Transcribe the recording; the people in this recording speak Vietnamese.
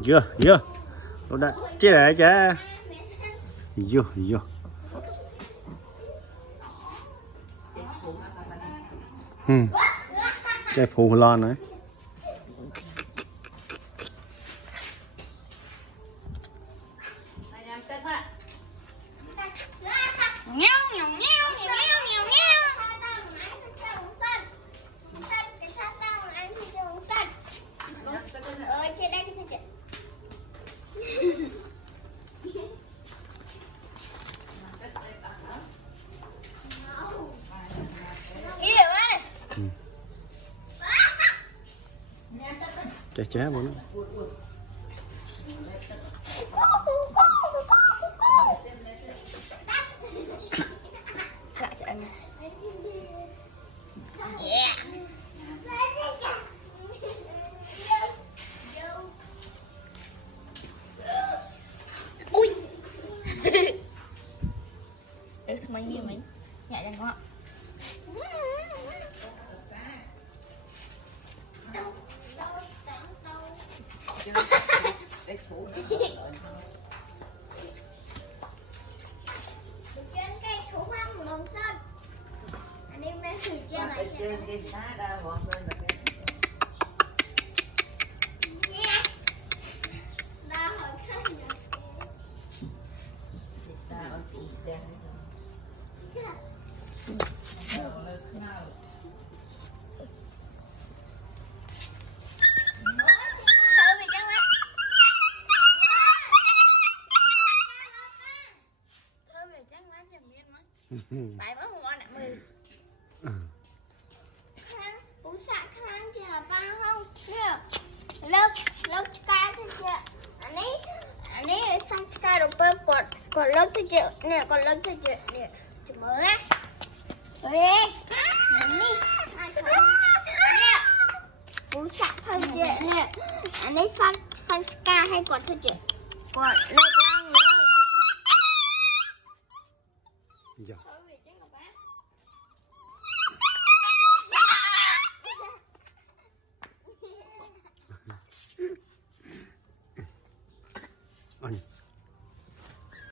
Vô vô nó đã chết rồi chứ. Vô vô cái phù lon đấy. Chá bố nó. Ui. Mấy nhiều mấy nhẹ nhàng quá. Trên cây thủ hoang của Đồng Sơn. Anh em đang thử trên này. Trên xá đa ngọn lên là cái Đa hỏi khác nhỉ. ta ở cùng đen Tại mới một nặng 10. Khăn, bố xạ khăn chả ba không? Nè, lớp ca thế chưa? Anh ấy sang ca đồ bơm còn lớp thế chưa? Nè, còn lớp thế chưa? Nè, chỉ mới á. Rồi đi. Nè, hai khăn. Nè, bố xạ thôi chưa? Nè, anh ấy sang ca hay còn thôi chưa? Còn lớp lăng nữa. Dạ.